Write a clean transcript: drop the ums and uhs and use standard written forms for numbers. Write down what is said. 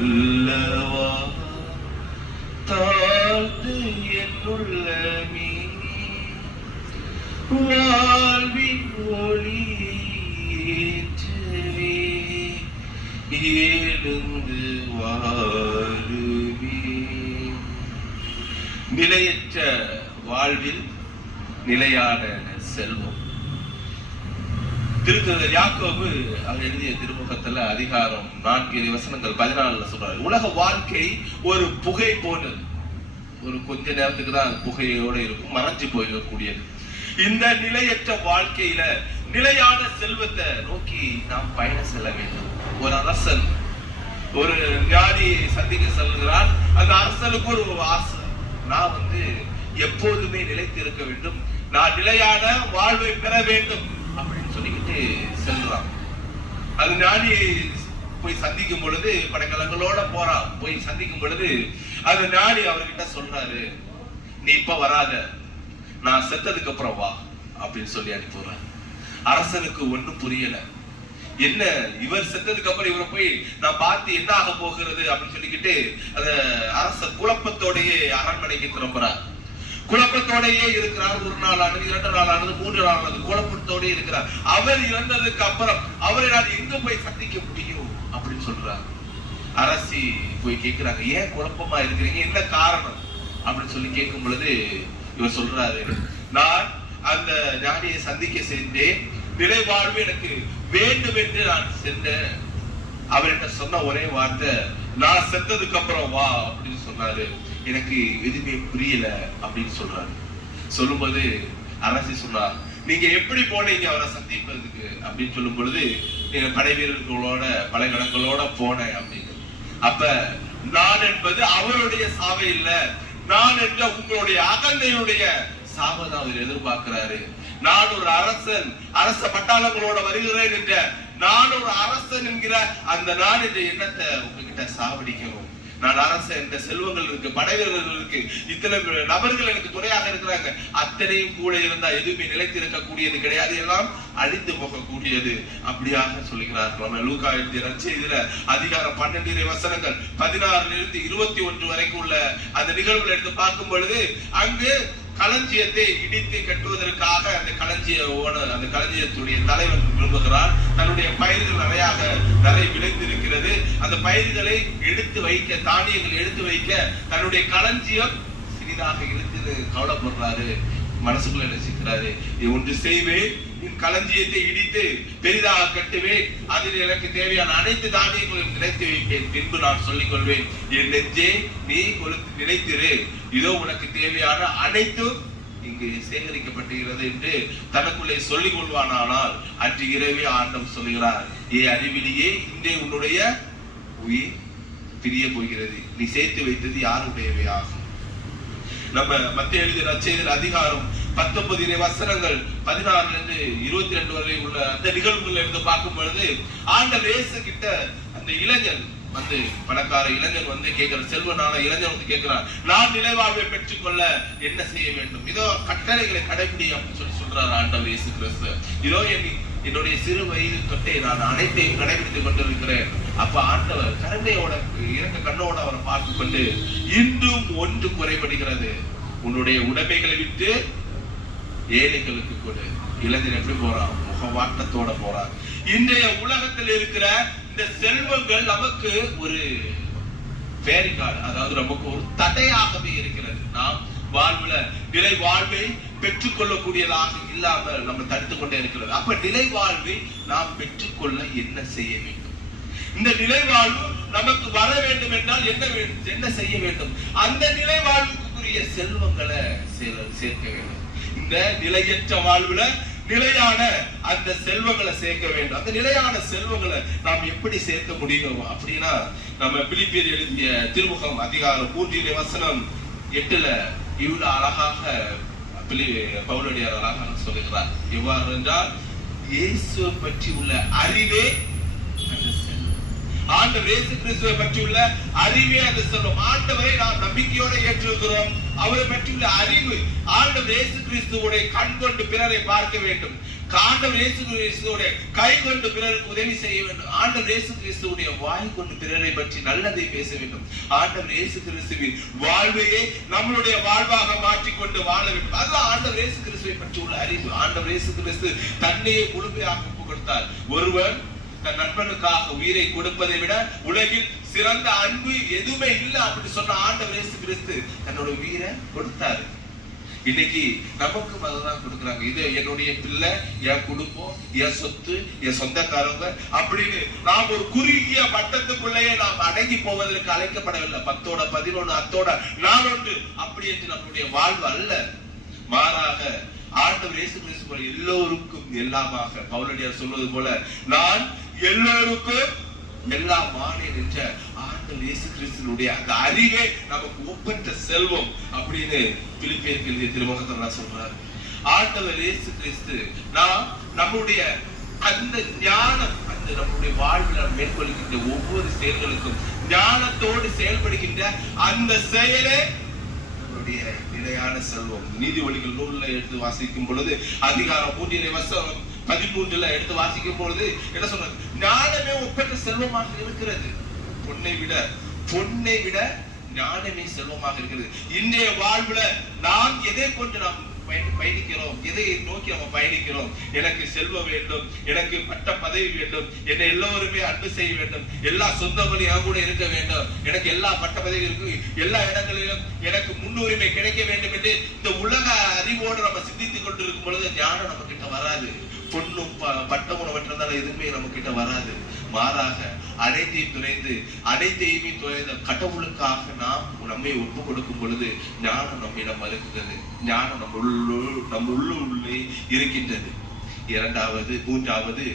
அல்லவா தாழ்ந்து என்னுள்ளமே வாழ்வின் ஒளியேற்றவே எழுந்து வாழுவே. நிலையற்ற வாழ்வில் நிலையான செல்வம். திருத்தூதர் யாக்கோபு அவர் எழுதிய திருமுகத்துல அதிகாரம் 4:14 சொல்றாரு, உலக வாழ்க்கை ஒரு புகை போனது. ஒரு கொஞ்ச நேரத்துக்கு தான் புகையோட இருக்கும், மறைஞ்சு போயிடக்கூடியது. இந்த நிலையற்ற வாழ்க்கையில நிலையான செல்வத்தை நோக்கி நாம் பயணம் செல்ல வேண்டும். ஒரு அரசன் ஒரு ஞானியை சந்திக்க செல்கிறான். அந்த அரசனுக்கு ஒரு ஆசை, நான் எப்போதுமே நிலைத்து இருக்க வேண்டும், நான் நிலையான வாழ்வை பெற வேண்டும் அப்படின்னு சொல்லிக்கிட்டு செல்றான். அது ஞானியை போய் சந்திக்கும் பொழுது படைக்கலங்களோட போறான். போய் சந்திக்கும் பொழுது அந்த ஞானி அவர்கிட்ட சொல்றாரு, நீ இப்ப வராத, நான் செத்ததுக்கு அப்புறம் வா அப்படின்னு சொல்லி அனுப்பிடுறான். அரசனுக்கு ஒண்ணும் புரியல. என்ன இவர் செத்ததுக்கு அப்புறம் இவரை போய் நான் பார்த்து என்ன ஆக போகிறது அப்படின்னு சொல்லிக்கிட்டு அந்த அரச குழப்பத்தோடையே அரண்மனைக்கு திரும்புறார். குழப்பத்தோடையே இருக்கிறார். 1 நாள் ஆனது, 2 நாள் ஆனது, 3 நாள் ஆனது, குழப்பத்தோடய இருக்கிறார். அவர் இறந்ததுக்கு அப்புறம் அவரை நான் எங்க போய் சந்திக்க முடியும் அப்படின்னு சொல்றாரு. அரசி போய் கேட்கிறாங்க, ஏன் குழப்பமா இருக்கிறீங்க, என்ன காரணம் அப்படின்னு சொல்லி கேட்கும் பொழுது இவர் சொல்றாரு, நான் அந்த ஞானியை சந்திக்க சென்றேன், நிலை வாழ்வு எனக்கு வேண்டும் என்று நான் சென்றேன். அவர் என்ன சொன்ன ஒரே வார்த்தை, நான் செத்ததுக்கு அப்புறம் வா அப்படின்னு சொன்னாரு. எனக்கு எதுவுமே புரியல அப்படின்னு சொல்றாரு. சொல்லும்போது அரசி சொன்னார், நீங்க எப்படி போனீங்க அவரை சந்திப்பதற்கு அப்படின்னு சொல்லும் பொழுது, நீங்க படை வீரர்களோட படைகணங்களோட போனேன் அப்படின்னு. அப்ப நான் என்பது அவருடைய சாவை இல்ல, நான் என்ற உங்களுடைய அகந்தையுடைய சாவை தான் அவர் எதிர்பார்க்கிறாரு. நான் ஒரு அரசன், அரச பட்டாளங்களோட வருகிறேன் என்ற நான் ஒரு அரசன் என்கிற அந்த நான் என்ற எண்ணத்தை உங்ககிட்ட சாவடிக்கணும். நான் அரசன், என்ற செல்வங்கள் இருக்கு, படை வீரர்கள் இருக்கு, இத்தனை நபர்கள் எனக்கு துணையாக இருக்கிறாங்க, அத்தனையும் கூட இருந்தா எதுவுமே நிலைத்து இருக்கக்கூடியது கிடையாது, எல்லாம் அழிந்து போகக்கூடியது அப்படியாக சொல்லுகிறார்கள். நம்ம லூக்கா எழுதிய நற்செய்தியில அதிகாரம் 12 வசனங்கள் 16 - 21 வரைக்கும் உள்ள அந்த நிகழ்வுகளை எடுத்து பார்க்கும் பொழுது, அங்கு களஞ்சியத்தை இடித்து கட்டுவதற்காக அந்த களஞ்சியத்துடைய தலைவன் விரும்புகிறார். தன்னுடைய பயிர்கள் நிறைய விளைந்திருக்கிறது. அந்த பயிர்களை எடுத்து வைக்க, தானியங்கள் எடுத்து வைக்க தன்னுடைய களஞ்சியம் சிறிதாக இருந்து கவலைப்படுறாரு. மனசுக்குள்ள நினைச்சுக்கிறாரு, ஒன்று செய்வேன், என் களஞ்சியத்தை இடித்து பெரிதாக கட்டுவேன், அதில் எனக்கு தேவையான அனைத்து தானியங்களையும் நினைத்து வைப்பேன், பின்பு நான் சொல்லிக் கொள்வேன், என் நெஞ்சே நீ கொழுத்து நினைத்திரு, இதோ உனக்கு தேவையான அனைத்தும் இங்கு சேகரிக்கப்பட்டுகிறது என்று தனக்குள்ளே சொல்லிக் கொள்வானால் அன்று இரவே ஆண்டவர் சொல்லுகிறார், ஏ அறிவிலியே, இன்றே உன்னுடைய உயிர் பிரிய போகிறது, நீ சேர்த்து வைத்தது யாருடையவே ஆகும். நம்ம மத்திய எழுதிய நற்செய்தியில் அதிகாரம் 19 வசனங்கள் 16 - 22 வரை உள்ள அந்த நிகழ்வுகள் இருந்து பார்க்கும் பொழுது, ஆண்டவர் இயேசு கிட்ட அந்த இளைஞன் பணக்கார இளைஞன் கேட்கிற, செல்வனான இளைஞன் கேட்கிறார், நான் நிலைவாழ்வை பெற்றுக்கொள்ள என்ன செய்ய வேண்டும், இதோ கட்டளைகளை கடைபிடி அப்படின்னு சொல்றாரு ஆண்டவர் இயேசு கிறிஸ்து. இதோ என்னுடைய சிறு வயது தொட்டே நான் அனைத்தையும் கடைபிடித்துக் கொண்டிருக்கிறேன். அப்ப ஆண்டவர் கருணையோட இறக்க கண்ணோட அவரை பார்த்து கொண்டு, இன்றும் ஒன்று குறைபடுகிறது, உன்னுடைய உடைமைகளை விட்டு ஏழைகளுக்கு கொடு. இளைஞன் எப்படி போறான், முகவாட்டத்தோட போறான். இன்றைய உலகத்தில் இருக்கிற இந்த செல்வங்கள் நமக்கு ஒரு பேரிகார்டு, அதாவது நமக்கு ஒரு தடையாகவே இருக்கிறது. நாம் வாழ்வுல நிலை வாழ்வை பெற்றுக் கொள்ளக்கூடியதாக இல்லாமல் நம்ம தடுத்துக் கொண்டே இருக்கிறது. அப்ப நிலை வாழ்வை நாம் பெற்றுக்கொள்ள என்ன செய்ய வேண்டும்? இந்த நிலை வாழ்வு நமக்கு வர வேண்டும் என்றால் என்ன செய்ய வேண்டும்? அந்த நிலை வாழ்வுக்குரிய செல்வங்களை சேர்க்க வேண்டும். இந்த நிலையற்ற வாழ்வுல நிலையான அந்த செல்வங்களை சேர்க்க வேண்டும். அந்த நிலையான செல்வங்களை நாம் எப்படி சேர்க்க முடியும் அப்படின்னா, நம்ம பிலிப்பியர் எழுதிய திருமுகம் அதிகாரம் 3 வசனம் 8 இவ்வளவு அழகாக பவுலடியார் அழகாக சொல்லுகிறார். எவ்வாறு என்றால், இயேசுவை பற்றி உள்ள அறிவே அந்த செல்வம். ஆண்டவர் இயேசு கிறிஸ்துவை பற்றி உள்ள அறிவே அந்த செல்வம். ஆண்டவரை நாம் நம்பிக்கையோட ஏற்றிருக்கிறோம். அவரை பற்றியுள்ள அறிவு, ஆண்டவர் இயேசு கிறிஸ்துவோட கண் கொண்டு பிறரை பார்க்க வேண்டும். ஆண்டவர் இயேசு கிறிஸ்துவோட கை கொண்டு பிறருக்கு உதவி செய்ய வேண்டும். ஆண்டவர் இயேசு கிறிஸ்துவுடைய வாய் கொண்டு பிறரை பற்றி நல்லதை பேச வேண்டும். ஆண்டவர் இயேசு கிறிஸ்துவின் வாழ்வையே நம்மளுடைய வாழ்வாக மாற்றிக்கொண்டு வாழ வேண்டும். அதுதான் ஆண்டவர் இயேசு கிறிஸ்துவை பற்றி உள்ள அறிவு. ஆண்டவர் இயேசு கிறிஸ்து தன்னையே முழுமையாக ஒப்பு கொடுத்தார். ஒருவன் தன் நண்பனுக்காக உயிரை கொடுப்பதை விட உலகில் சிறந்த அன்பு எதுவுமே இல்லை அப்படி சொன்ன ஆண்டவர் இயேசு கிறிஸ்து தன்னோட உயிரை கொடுத்தாரு. இன்னைக்கு நமக்கும் அதுதான் கொடுக்குறாங்க. இது என்னுடைய பிள்ளை, என் குடும்பம், என் சொத்து, என் சொந்தக்காரங்க அப்படின்னு நாம் ஒரு குறுகிய வட்டத்துக்குள்ளேயே நாம் அடங்கி போவதற்கு அழைக்கப்படவில்லை. 10ஓட 11 அத்தோட 4 அப்படி என்று நம்முடைய வாழ்வு அல்ல. மாறாக ஆண்டவர் இயேசு கிறிஸ்து எல்லோருக்கும் எல்லாமாக பவுலடியார் சொல்வது போல நான் எல்லோருக்கும் எல்லாம் மானேன் என்ற ஆண்டவர் இயேசு கிறிஸ்துவினுடைய அந்த அறிவே நமக்கு ஒப்பற்ற செல்வம் அப்படின்னு பிலிப்பியருக்கு எழுதிய திருமுகத்துல சொல்றாரு. ஆண்டவர் இயேசு கிறிஸ்து நாம் நம்முடைய அந்த ஞானம், அந்த நம்முடைய வாழ்வில் மேற்கொள்கின்ற ஒவ்வொரு செயல்களுக்கும் ஞானத்தோடு செயல்படுகின்ற அந்த செயலே நம்முடைய நிலையான செல்வம். நீதிமொழிகள் நூல்ல எடுத்து வாசிக்கும் பொழுது அதிகாரம் 3:13 எடுத்து வாசிக்கும் பொழுது என்ன சொல்றது? ஞானமே ஒப்பற்ற செல்வமாக இருக்கிறது. பொன்னை விட ஞானமே செல்வமாக இருக்கிறது. இன்றைய வாழ்வுல நாம் எதை கொண்டு நாம் பயணிக்கிறோம், எதை நோக்கி நம்ம பயணிக்கிறோம்? எனக்கு செல்வம் வேண்டும், எனக்கு பட்ட பதவி வேண்டும், என்னை எல்லோருமே அன்பு செய்ய வேண்டும், எல்லா சொந்தங்களும் என் கூட இருக்க வேண்டும், எனக்கு எல்லா பட்ட பதவி இருக்கு, எல்லா இடங்களிலும் எனக்கு முன்னுரிமை கிடைக்க வேண்டும் என்று இந்த உலக அறிவோடு நம்ம சிந்தித்துக் கொண்டிருக்கும் பொழுது ஞானம் நம்ம கிட்ட வராது. பொண்ணும் பட்டமும் வென்றதால எதுவுமே நம்ம கிட்ட வராது. மாறாக அனைத்தையுமே துறைந்த கடவுளுக்காக நாம் நம்மை ஒப்பு கொடுக்கும் பொழுது ஞானம் நம்மிடம் வருகிறது. ஞானம் நம்ம உள்ளே இருக்கின்றது. 2வது 3வது